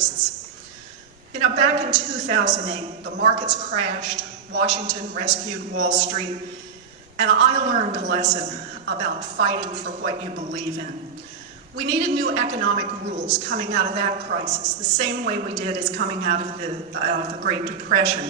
interests. You know, back in 2008, the markets crashed, Washington rescued Wall Street, and I learned a lesson about fighting for what you believe in. We needed new economic rules coming out of that crisis, the same way we did as coming out of the Great Depression.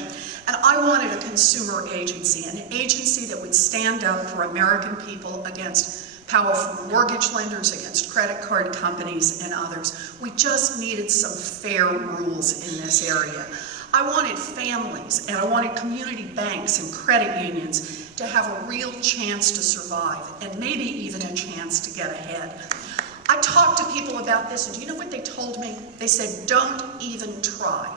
And I wanted a consumer agency, an agency that would stand up for American people against powerful mortgage lenders, against credit card companies and others. We just needed some fair rules in this area. I wanted families and I wanted community banks and credit unions to have a real chance to survive and maybe even a chance to get ahead. I talked to people about this, and do you know what they told me? They said, don't even try.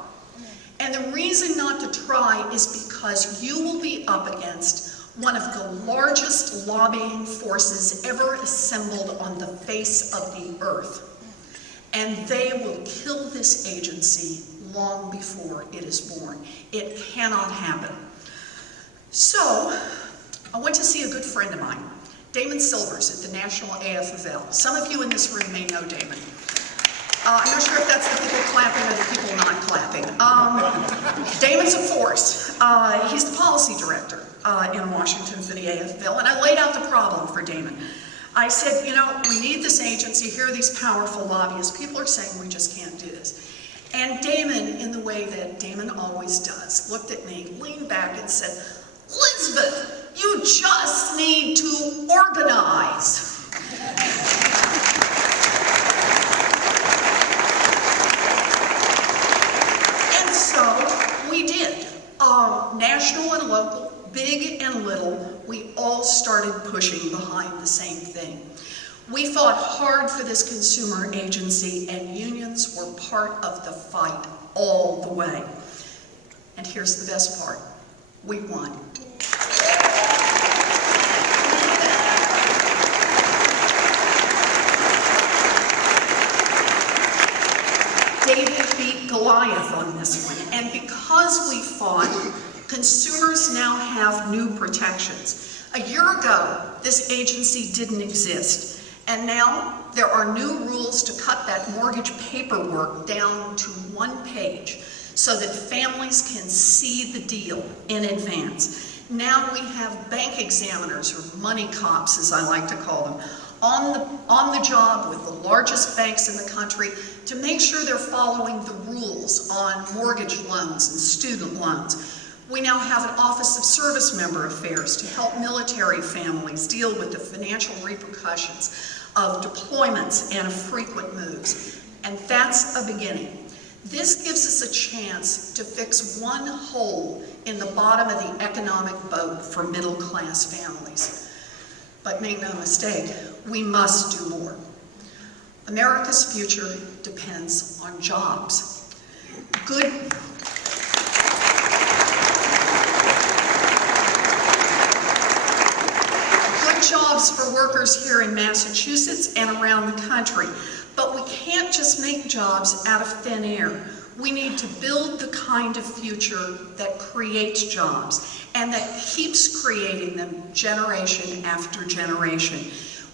And the reason not to try is because you will be up against one of the largest lobbying forces ever assembled on the face of the earth. And they will kill this agency long before it is born. It cannot happen. So, I went to see a good friend of mine, Damon Silvers at the National AFL. Some of you in this room may know Damon. I'm not sure if that's the people clapping or the people not clapping. Damon's a force. He's the policy director in Washington for the AFL, and I laid out the problem for Damon. I said, you know, we need this agency. Here are these powerful lobbyists. People are saying we just can't do this. And Damon, in the way that Damon always does, looked at me, leaned back and said, Elizabeth, you just need to organize. And so we did. National and local, big and little, we all started pushing behind the same thing. We fought hard for this consumer agency, and unions were part of the fight all the way. And here's the best part. We won. David beat Goliath on this one, and because we fought, consumers now have new protections. A year ago, this agency didn't exist, and now there are new rules to cut that mortgage paperwork down to one page so that families can see the deal in advance. Now we have bank examiners, or money cops as I like to call them, on the job with the largest banks in the country to make sure they're following the rules on mortgage loans and student loans. We now have an Office of Service Member Affairs to help military families deal with the financial repercussions of deployments and of frequent moves. And that's a beginning. This gives us a chance to fix one hole in the bottom of the economic boat for middle-class families. But make no mistake, we must do more. America's future depends on jobs. Good jobs for workers here in Massachusetts and around the country. But we can't just make jobs out of thin air. We need to build the kind of future that creates jobs and that keeps creating them generation after generation.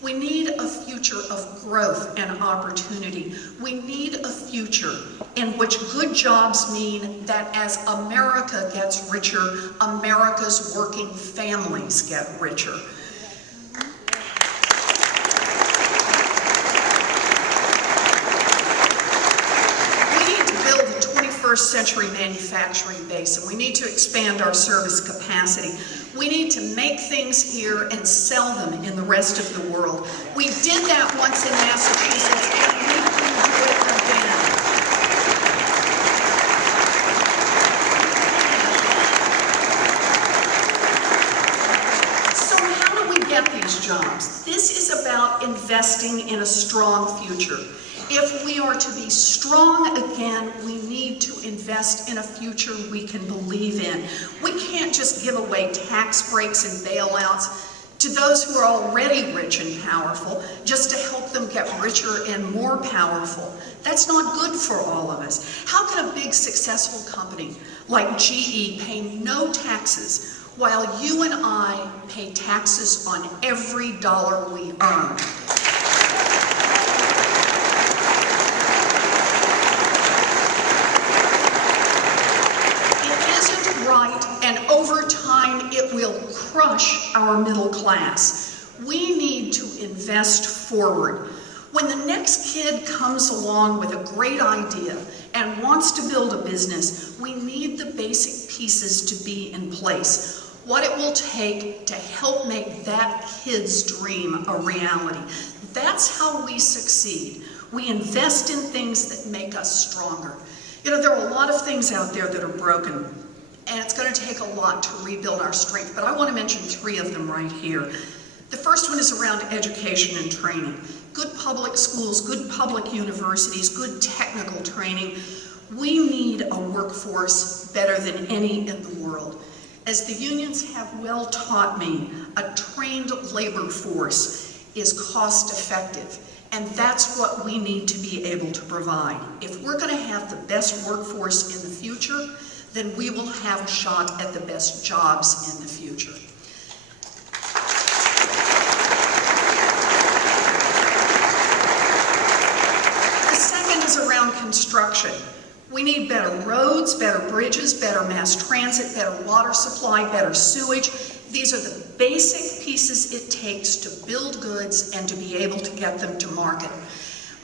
We need a future of growth and opportunity. We need a future in which good jobs mean that as America gets richer, America's working families get richer. Century manufacturing base, and we need to expand our service capacity. We need to make things here and sell them in the rest of the world. We did that once in Massachusetts, and we can do it again. So how do we get these jobs? This is about investing in a strong future. If we are to be strong again, we need to invest in a future we can believe in. We can't just give away tax breaks and bailouts to those who are already rich and powerful just to help them get richer and more powerful. That's not good for all of us. How can a big successful company like GE pay no taxes while you and I pay taxes on every dollar we earn? will crush our middle class. We need to invest forward. When the next kid comes along with a great idea and wants to build a business, we need the basic pieces to be in place. What it will take to help make that kid's dream a reality. That's how we succeed. We invest in things that make us stronger. You know, there are a lot of things out there that are broken, and it's going to take a lot to rebuild our strength, but I want to mention 3 of them right here. The first one is around education and training. Good public schools, good public universities, good technical training. We need a workforce better than any in the world. As the unions have well taught me, a trained labor force is cost effective, and that's what we need to be able to provide. If we're going to have the best workforce in the future, then we will have a shot at the best jobs in the future. Around construction. We need better roads, better bridges, better mass transit, better water supply, better sewage. These are the basic pieces it takes to build goods and to be able to get them to market.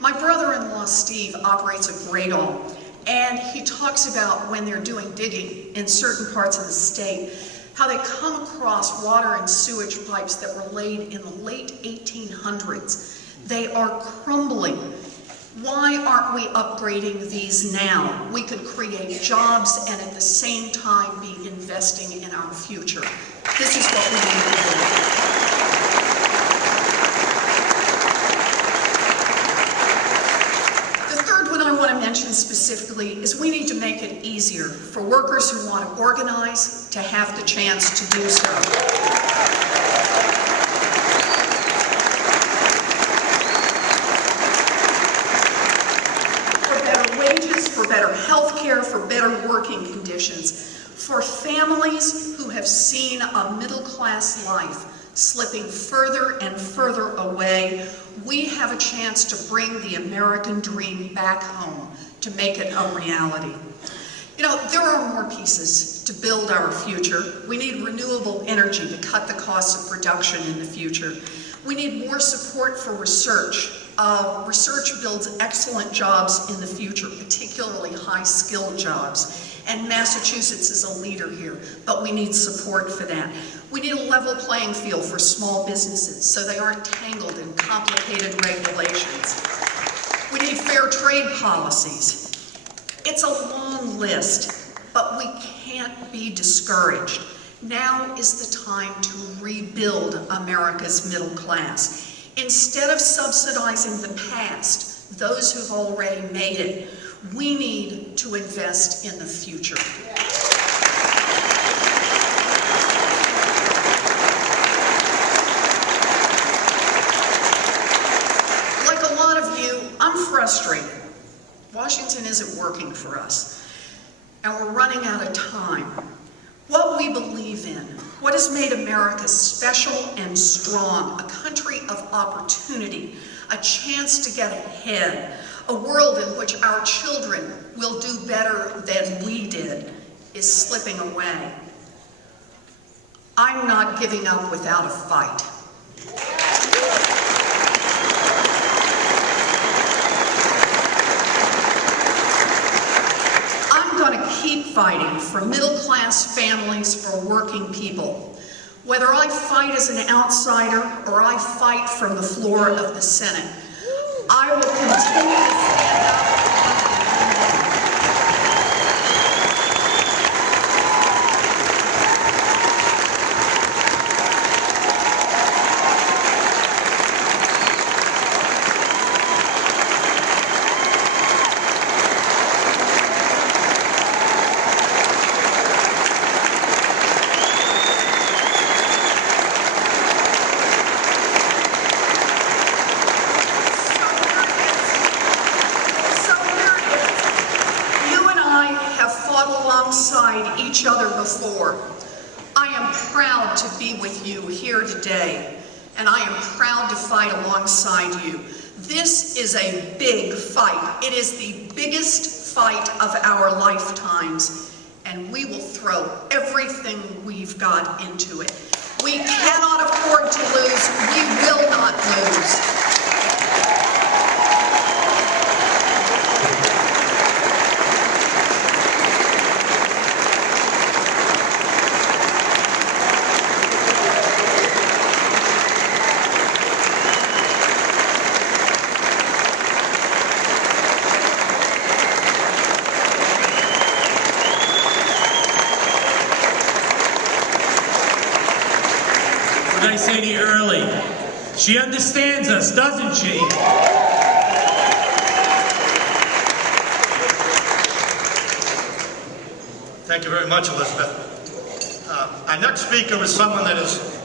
My brother-in-law Steve operates a Gradall, and he talks about when they're doing digging in certain parts of the state, how they come across water and sewage pipes that were laid in the late 1800s. They are crumbling. Why aren't we upgrading these now? We could create jobs and at the same time be investing in our future. This is what we need to do. The third one I want to mention specifically is we need to make it easier for workers who want to organize to have the chance to do so. For better health care, for better working conditions, for families who have seen a middle-class life slipping further and further away, we have a chance to bring the American dream back home, to make it a reality. You know, there are more pieces to build our future. We need renewable energy to cut the costs of production in the future. We need more support for research. Research builds excellent jobs in the future, particularly high-skilled jobs. And Massachusetts is a leader here, but we need support for that. We need a level playing field for small businesses so they aren't tangled in complicated regulations. We need fair trade policies. It's a long list, but we can't be discouraged. Now is the time to rebuild America's middle class. Instead of subsidizing the past, those who've already made it, we need to invest in the future. Like a lot of you, I'm frustrated. Washington isn't working for us, and we're running out of time. What we believe in, what has made America special and strong, a country of opportunity, a chance to get ahead, a world in which our children will do better than we did, is slipping away. I'm not giving up without a fight. Keep fighting for middle-class families, for working people. Whether I fight as an outsider or I fight from the floor of the Senate, I will continue to stand up. Alongside each other before. I am proud to be with you here today, and I am proud to fight alongside you. This is a big fight. It is the biggest fight of our lifetimes, and we will throw everything we've got into it. We cannot afford to lose. We will not lose. What I say to you early, she understands us, doesn't she? Thank you very much, Elizabeth. Our next speaker is someone that is